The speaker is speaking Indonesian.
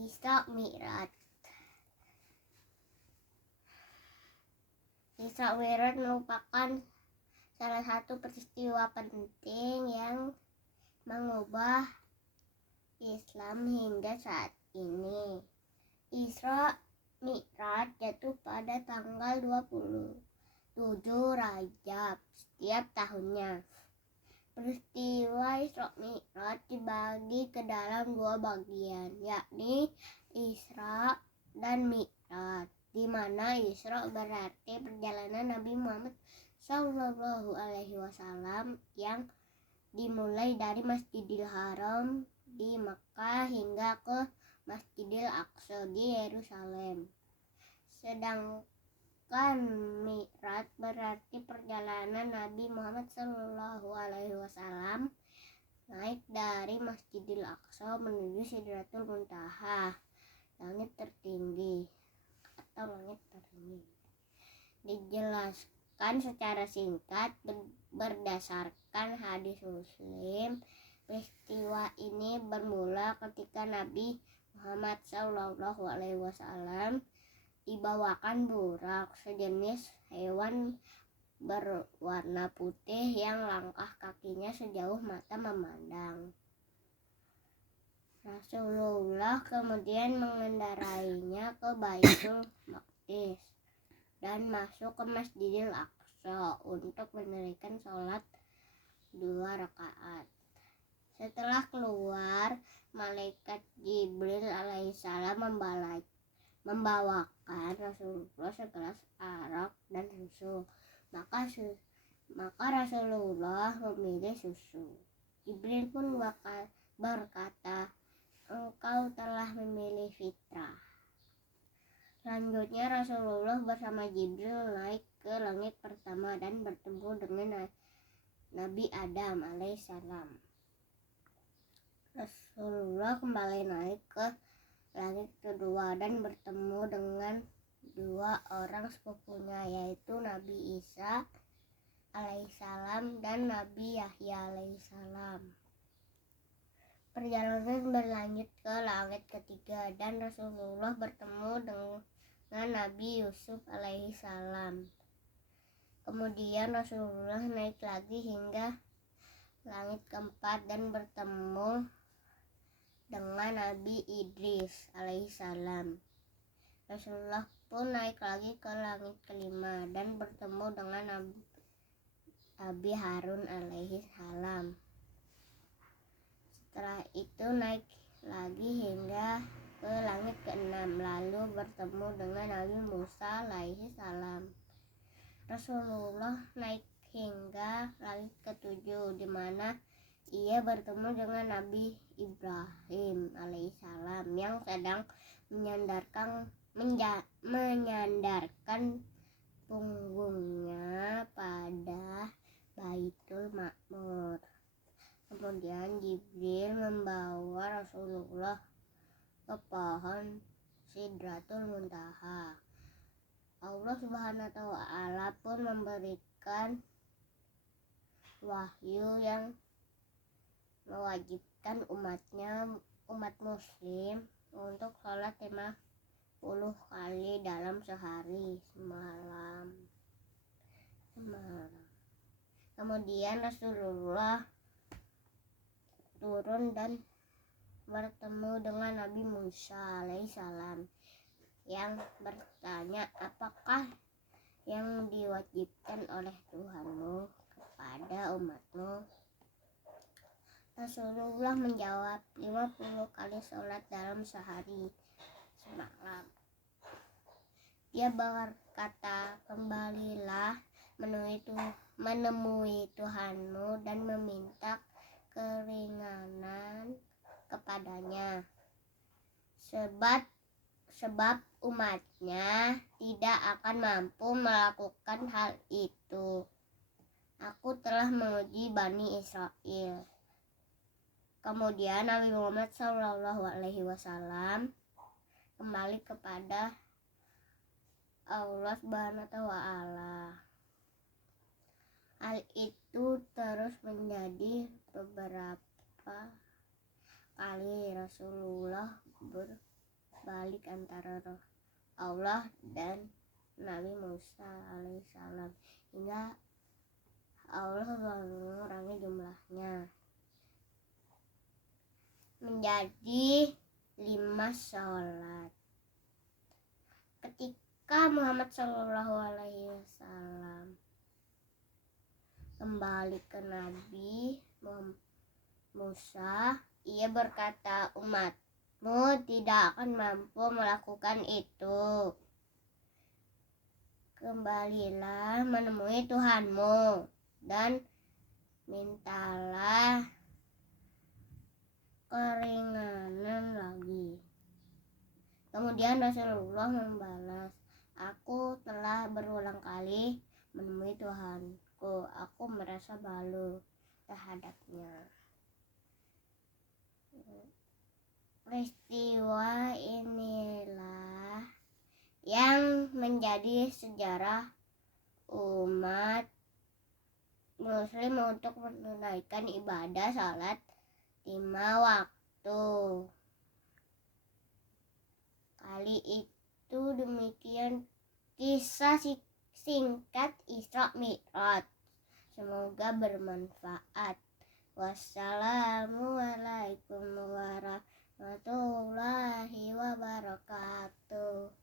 Isra Mi'raj. Isra Mi'raj merupakan salah satu peristiwa penting yang mengubah Islam hingga saat ini. Isra Mi'raj jatuh pada tanggal 27 Rajab setiap tahunnya. Peristiwa Isra Mi'raj dibagi ke dalam dua bagian, yakni Isra dan Mi'raj, di mana Isra berarti perjalanan Nabi Muhammad SAW yang dimulai dari Masjidil Haram di Makkah hingga ke Masjidil Aqsa di Yerusalem. Sedangkan Mi'raj berarti perjalanan Nabi Muhammad SAW naik dari Masjidil Aqsa menuju Sidratul Muntaha, langit tertinggi atau langit tertinggi. Dijelaskan secara singkat berdasarkan hadis Muslim. Peristiwa ini bermula ketika Nabi Muhammad SAW dibawakan burak, sejenis hewan berwarna putih yang langkah kakinya sejauh mata memandang. Rasulullah kemudian mengendarainya ke Baitul Maqdis dan masuk ke Masjidil Aqsa untuk mendirikan sholat 2 rakaat. Setelah keluar, malaikat Jibril alaihissalam membawakan Rasulullah segelas arak dan susu. Maka Rasulullah memilih susu. Jibril pun berkata, "Engkau telah memilih fitrah." Selanjutnya Rasulullah bersama Jibril naik ke langit pertama dan bertemu dengan Nabi Adam alaihissalam. Rasulullah kembali naik ke langit kedua dan bertemu dengan 2 orang sepupunya, yaitu Nabi Isa alaihissalam dan Nabi Yahya alaihissalam. Perjalanan berlanjut ke langit ketiga dan Rasulullah bertemu dengan Nabi Yusuf alaihissalam. Kemudian Rasulullah naik lagi hingga langit keempat dan bertemu dengan Nabi Idris alaihissalam. Rasulullah pun naik lagi ke langit kelima dan bertemu dengan Nabi Harun alaihissalam. Setelah itu naik lagi hingga ke langit keenam, lalu bertemu dengan Nabi Musa alaihissalam. Rasulullah naik hingga langit ketujuh, di mana ia bertemu dengan Nabi Ibrahim alaihissalam yang sedang menyandarkan punggungnya pada Baitul Ma'mur. Kemudian Jibril membawa Rasulullah ke pohon Sidratul Muntaha. Allah Subhanahu wa Ta'ala pun memberikan wahyu yang mewajibkan umat muslim untuk sholat 50 kali dalam sehari semalam. Kemudian Rasulullah turun dan bertemu dengan Nabi Musa alaihissalam yang bertanya, "Apakah yang diwajibkan oleh Tuhanmu kepada umatmu?" Rasulullah menjawab, 50 kali sholat dalam sehari semalam. Dia berkata, "Kembalilah menemui Tuhanmu dan meminta keringanan kepadanya, sebab umatnya tidak akan mampu melakukan hal itu. Aku telah menguji Bani Israel." Kemudian Nabi Muhammad SAW kembali kepada Allah Subhanahu wa Ta'ala. Hal itu terus menjadi beberapa kali Rasulullah balik antara Allah dan Nabi Musa alaihissalam, hingga Allah mengurangi jumlahnya menjadi 5 sholat. Ketika Muhammad Shallallahu Alaihi Wasallam kembali ke Nabi Musa, ia berkata, umatmu tidak akan mampu melakukan itu. Kembalilah menemui Tuhanmu dan mintalah keringanan lagi. Kemudian Rasulullah membalas, aku telah berulang kali menemui Tuhanku, aku merasa malu terhadapnya. Peristiwa inilah yang menjadi sejarah umat Muslim untuk menunaikan ibadah salat 5 waktu. Kali itu demikian kisah singkat Isra Mi'raj. Semoga bermanfaat. Wassalamualaikum warahmatullahi wabarakatuh.